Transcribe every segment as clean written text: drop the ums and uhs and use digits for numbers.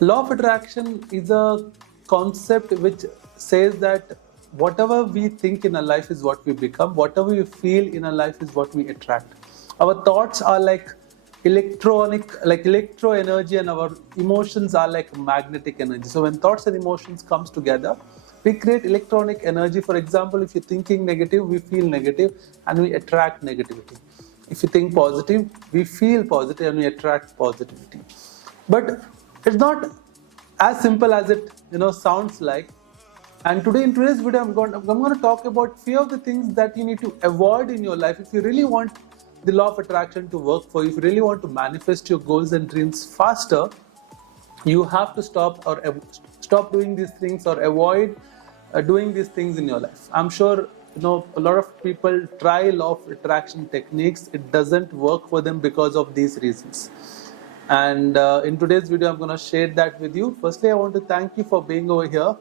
Law of attraction is a concept which says that whatever we think in our life is what we become, whatever we feel in our life is what we attract. Our thoughts are like electro energy, and our emotions are like magnetic energy. So when thoughts and emotions comes together, we create electronic energy. For example, if you're thinking negative, we feel negative and we attract negativity. If you think positive, we feel positive and we attract positivity. But it's not as simple as it sounds like. And today in today's video, I'm going to talk about few of the things that you need to avoid in your life if you really want the law of attraction to work for you. If you really want to manifest your goals and dreams faster, you have to stop doing these things or avoid doing these things in your life. I'm sure a lot of people try law of attraction techniques. It doesn't work for them because of these reasons. And in today's video, I'm going to share that with you. Firstly, I want to thank you for being over here.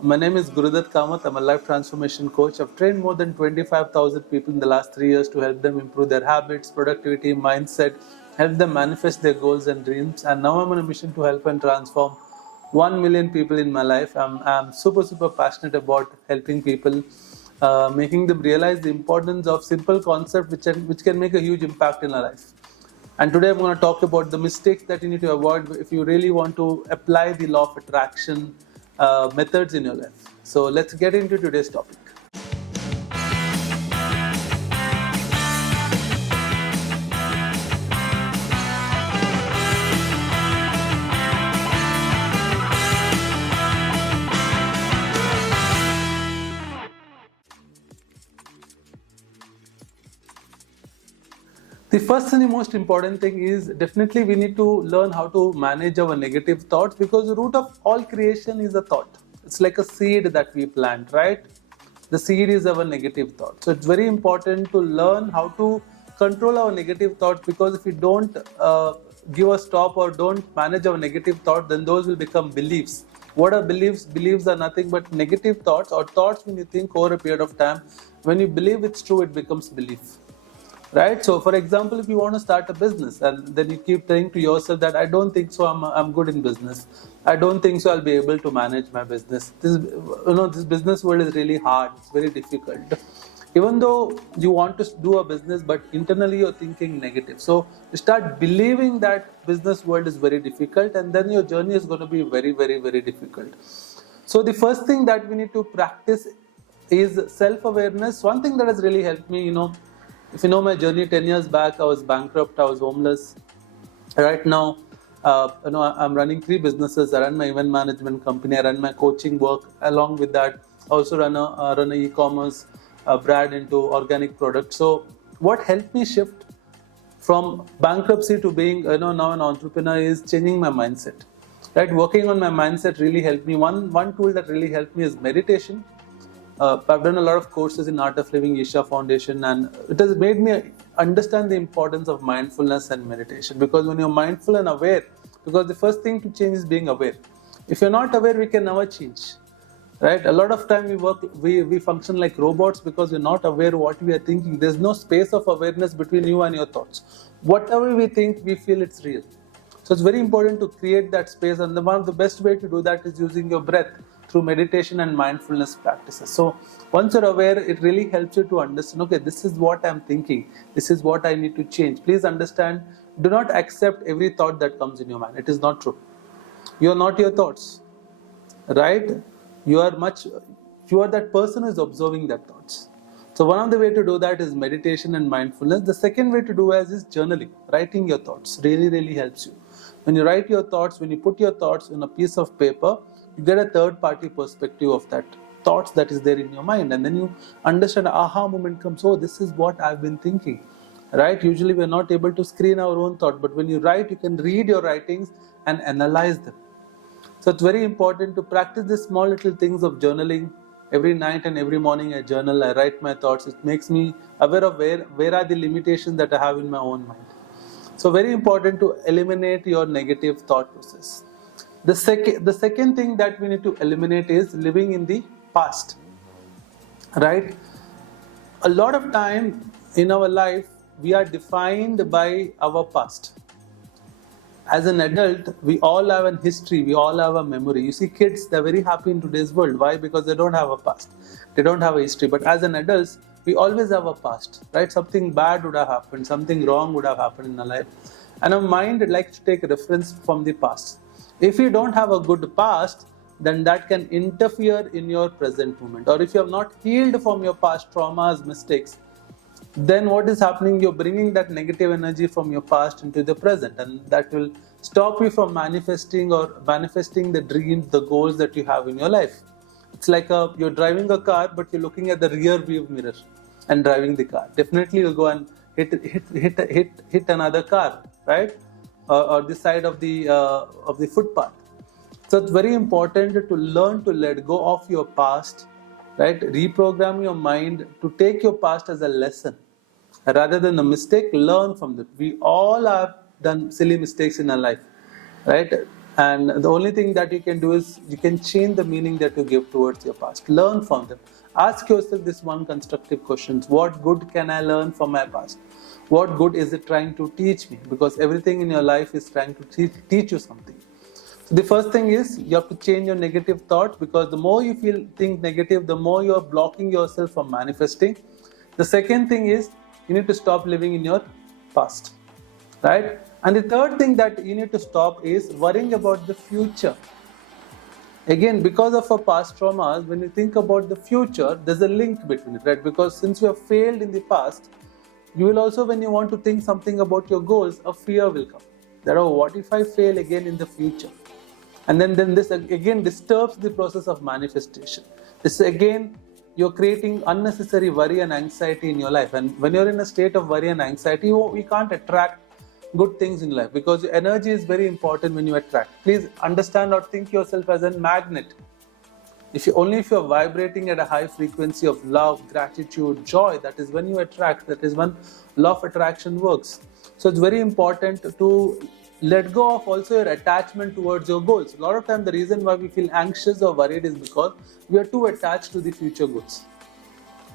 My name is Gurudat Kamath. I'm a life transformation coach. I've trained more than 25,000 people in the last 3 years to help them improve their habits, productivity, mindset, help them manifest their goals and dreams. And now I'm on a mission to help and transform 1 million people in my life. I'm super passionate about helping people, making them realize the importance of simple concepts which can make a huge impact in our life. And today I'm going to talk about the mistakes that you need to avoid if you really want to apply the law of attraction methods in your life. So let's get into today's topic. The first and the most important thing is definitely we need to learn how to manage our negative thoughts, because the root of all creation is a thought. It's like a seed that we plant, right? The seed is our negative thought. So it's very important to learn how to control our negative thoughts, because if we don't give a stop or don't manage our negative thoughts, then those will become beliefs. What are beliefs? Beliefs are nothing but negative thoughts, or thoughts when you think over a period of time. When you believe it's true, it becomes belief. Right? So for example, if you want to start a business and then you keep saying to yourself that I don't think so, I'm good in business, I don't think so I'll be able to manage my business, this business world is really hard, it's very difficult. Even though you want to do a business, but internally you're thinking negative, so you start believing that business world is very difficult, and then your journey is going to be very difficult. So the first thing that we need to practice is self-awareness. One thing that has really helped me, if you know my journey, 10 years back, I was bankrupt, I was homeless. Right now, I'm running 3 businesses. I run my event management company, I run my coaching work. Along with that, I also run a e-commerce brand into organic products. So what helped me shift from bankruptcy to being now an entrepreneur is changing my mindset. Right, working on my mindset really helped me. One tool that really helped me is meditation. I've done a lot of courses in Art of Living, Isha Foundation, and it has made me understand the importance of mindfulness and meditation. Because when you're mindful and aware, because the first thing to change is being aware. If you're not aware, we can never change. Right? A lot of time we function like robots because we're not aware what we are thinking. There's no space of awareness between you and your thoughts. Whatever we think, we feel it's real. So it's very important to create that space, and one of the best way to do that is using your breath through meditation and mindfulness practices. So once you're aware, it really helps you to understand, okay, this is what I'm thinking, this is what I need to change. Please understand, do not accept every thought that comes in your mind. It is not true. You are not your thoughts, right? You are that person who is observing that thoughts. So one of the way to do that is meditation and mindfulness. The second way to do is journaling. Writing your thoughts really helps you. When you write your thoughts, when you put your thoughts on a piece of paper, you get a third party perspective of that thoughts that is there in your mind, and then you understand, aha moment comes, oh, this is what I've been thinking. Right? Usually we're not able to screen our own thought, but when you write, you can read your writings and analyze them. So it's very important to practice these small little things of journaling. Every night and every morning I journal, I write my thoughts. It makes me aware of where are the limitations that I have in my own mind. So very important to eliminate your negative thought process. The second thing that we need to eliminate is living in the past. Right? A lot of time in our life, we are defined by our past. As an adult, we all have a history, we all have a memory. You see, kids, they're very happy in today's world. Why? Because they don't have a past, they don't have a history. But as an adult, we always have a past, right? Something bad would have happened, something wrong would have happened in our life, and our mind likes to take reference from the past. If you don't have a good past, then that can interfere in your present moment. Or if you have not healed from your past traumas, mistakes, then what is happening? You're bringing that negative energy from your past into the present, and that will stop you from manifesting the dreams, the goals that you have in your life. It's like you're driving a car, but you're looking at the rear view mirror and driving the car. Definitely you'll go and hit another car, right? Or the side of the footpath. So it's very important to learn to let go of your past, right? Reprogram your mind to take your past as a lesson. Rather than a mistake, learn from them. We all have done silly mistakes in our life, right? And the only thing that you can do is you can change the meaning that you give towards your past. Learn from them. Ask yourself this one constructive question: what good can I learn from my past? What good is it trying to teach me? Because everything in your life is trying to teach you something. So the first thing is you have to change your negative thoughts, because the more you think negative, the more you are blocking yourself from manifesting. The second thing is you need to stop living in your past, right? And the third thing that you need to stop is worrying about the future. Again, because of our past traumas, when you think about the future, there's a link between it, right? Because since you have failed in the past, you will also, when you want to think something about your goals, a fear will come. That, oh, what if I fail again in the future? And then this again disturbs the process of manifestation. This again, you're creating unnecessary worry and anxiety in your life. And when you're in a state of worry and anxiety, you can't attract good things in life, because energy is very important when you attract. Please understand or think yourself as a magnet. If you're vibrating at a high frequency of love, gratitude, joy, that is when you attract. That is when law of attraction works. So it's very important to let go of also your attachment towards your goals. A lot of times the reason why we feel anxious or worried is because we are too attached to the future goals.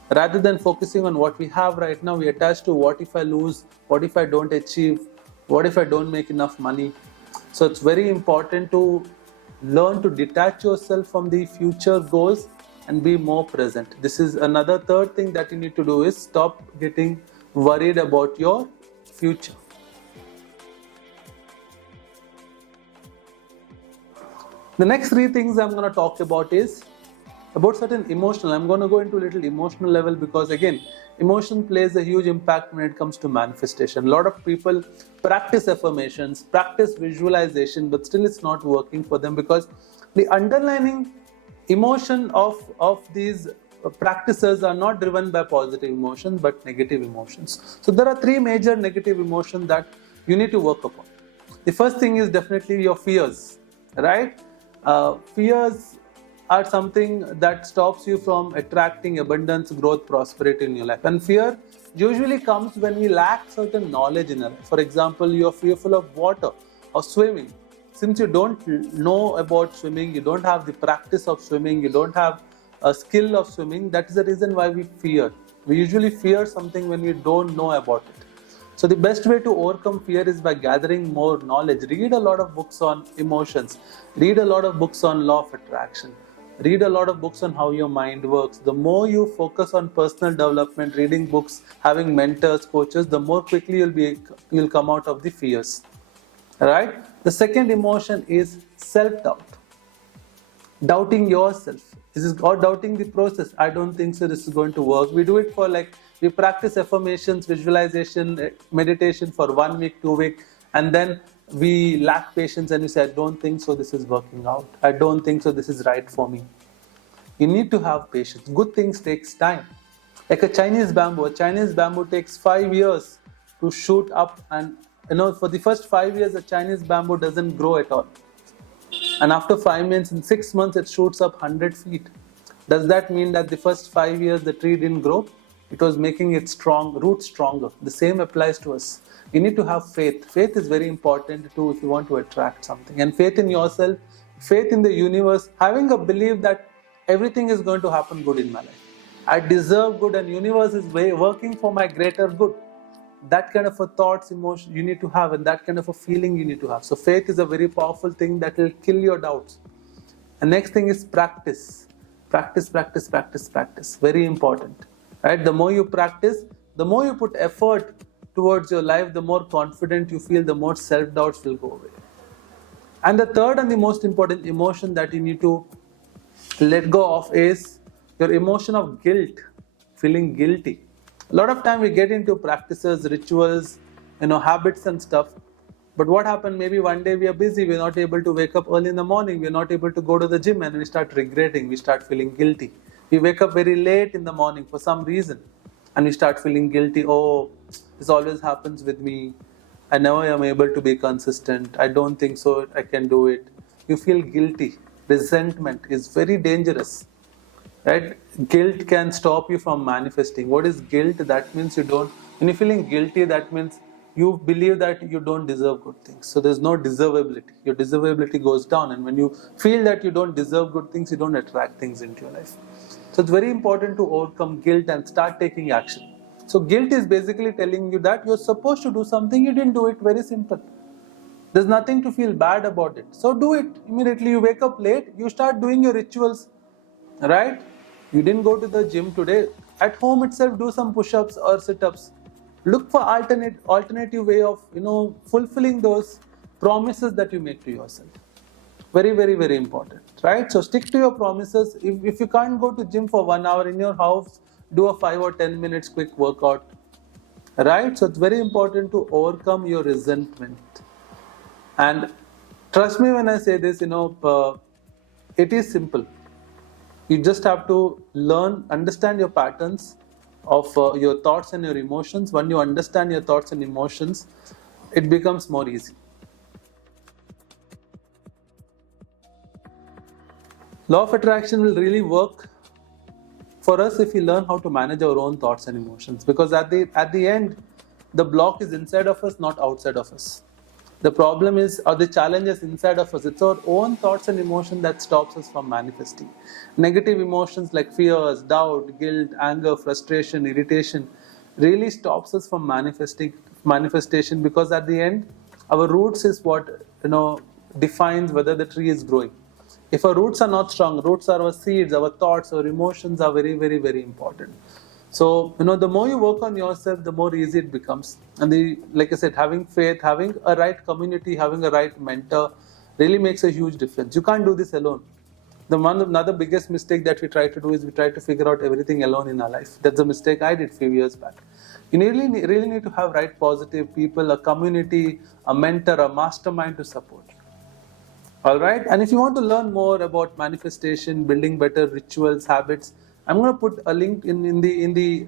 Rather than focusing on what we have right now, we attach to what if I lose, what if I don't achieve, what if I don't make enough money. So it's very important to learn to detach yourself from the future goals and be more present. This is another third thing that you need to do, is stop getting worried about your future. The next three things I'm going to talk about is about certain emotional. I'm going to go into a little emotional level, because again, emotion plays a huge impact when it comes to manifestation. A lot of people practice affirmations, practice visualization, but still it's not working for them, because the underlying emotion of these practices are not driven by positive emotions but negative emotions. So there are three major negative emotions that you need to work upon. The first thing is definitely your fears, right? Fears are something that stops you from attracting abundance, growth, prosperity in your life. And fear usually comes when we lack certain knowledge in our life. For example, you are fearful of water or swimming. Since you don't know about swimming, you don't have the practice of swimming, you don't have a skill of swimming, that is the reason why we fear. We usually fear something when we don't know about it. So the best way to overcome fear is by gathering more knowledge. Read a lot of books on emotions. Read a lot of books on law of attraction. Read a lot of books on how your mind works. The more you focus on personal development, reading books, having mentors, coaches, the more quickly you'll come out of the fears. Right? The second emotion is self-doubt. Doubting yourself. Or doubting the process. I don't think so this is going to work. We do it for we practice affirmations, visualization, meditation for 1 week, 2 weeks, and then we lack patience and we say, I don't think so this is working out. I don't think so this is right for me. You need to have patience. Good things takes time. Like a Chinese bamboo takes 5 years to shoot up, and for the first 5 years, a Chinese bamboo doesn't grow at all. And after 5 months, in 6 months, it shoots up 100 feet. Does that mean that the first 5 years the tree didn't grow? It was making its roots stronger. The same applies to us. You need to have faith. Faith is very important too if you want to attract something. And faith in yourself, faith in the universe, having a belief that everything is going to happen good in my life. I deserve good and universe is working for my greater good. that kind of a thoughts, emotion you need to have, and that kind of a feeling you need to have. So faith is a very powerful thing that will kill your doubts. And next thing is practice. Practice, practice, practice, practice. Very important. Right? The more you practice, the more you put effort towards your life, the more confident you feel, the more self-doubts will go away. And the third and the most important emotion that you need to let go of is your emotion of guilt, feeling guilty. A lot of time we get into practices, rituals, habits and stuff. But what happened? Maybe one day we are busy, we're not able to wake up early in the morning, we're not able to go to the gym, and we start regretting, we start feeling guilty. We wake up very late in the morning for some reason, and we start feeling guilty. Oh, this always happens with me. I never am able to be consistent. I don't think so, I can do it. You feel guilty. Resentment is very dangerous. Right? Guilt can stop you from manifesting. What is guilt? That means when you're feeling guilty, that means you believe that you don't deserve good things. So there's no deservability. Your deservability goes down. And when you feel that you don't deserve good things, you don't attract things into your life. So it's very important to overcome guilt and start taking action. So guilt is basically telling you that you're supposed to do something, you didn't do it. Very simple. There's nothing to feel bad about it. So do it. Immediately you wake up late, you start doing your rituals. Right? You didn't go to the gym today. At home itself, do some push-ups or sit-ups. Look for alternative way of fulfilling those promises that you make to yourself. Very, very, very important. Right? So stick to your promises. If you can't go to gym for 1 hour in your house, do a 5 or 10 minutes quick workout. Right? So it's very important to overcome your resentment. And trust me when I say this, it is simple. You just have to understand your patterns of your thoughts and your emotions. When you understand your thoughts and emotions, it becomes more easy. Law of attraction will really work for us if we learn how to manage our own thoughts and emotions. Because at the end, the block is inside of us, not outside of us. The problem is, or the challenge is inside of us. It's our own thoughts and emotion that stops us from manifesting. Negative emotions like fears, doubt, guilt, anger, frustration, irritation really stops us from manifestation, because at the end, our roots is what defines whether the tree is growing. If our roots are not strong, roots are our seeds, our thoughts, our emotions are very, very, very important. So, the more you work on yourself, the more easy it becomes. And like I said, having faith, having a right community, having a right mentor really makes a huge difference. You can't do this alone. Another biggest mistake that we try to do is we try to figure out everything alone in our life. That's a mistake I did a few years back. You really need to have right positive people, a community, a mentor, a mastermind to support you. Alright, and if you want to learn more about manifestation, building better rituals, habits, I'm going to put a link in the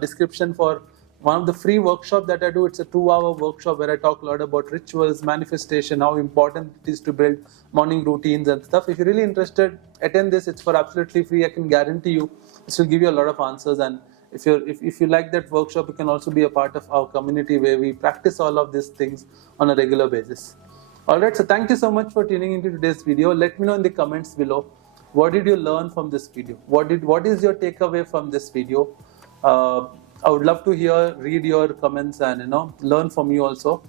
description for one of the free workshops that I do. It's a 2-hour workshop where I talk a lot about rituals, manifestation, how important it is to build morning routines and stuff. If you're really interested, attend this. It's for absolutely free. I can guarantee you this will give you a lot of answers. And if you like that workshop, you can also be a part of our community where we practice all of these things on a regular basis. Alright, so thank you so much for tuning into today's video. Let me know in the comments below. What did you learn from this video? What is your takeaway from this video? I would love to read your comments and learn from you also.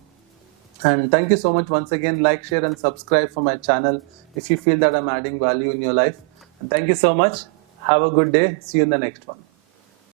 And thank you so much once again. Like, share and subscribe for my channel if you feel that I'm adding value in your life. And thank you so much. Have a good day. See you in the next one.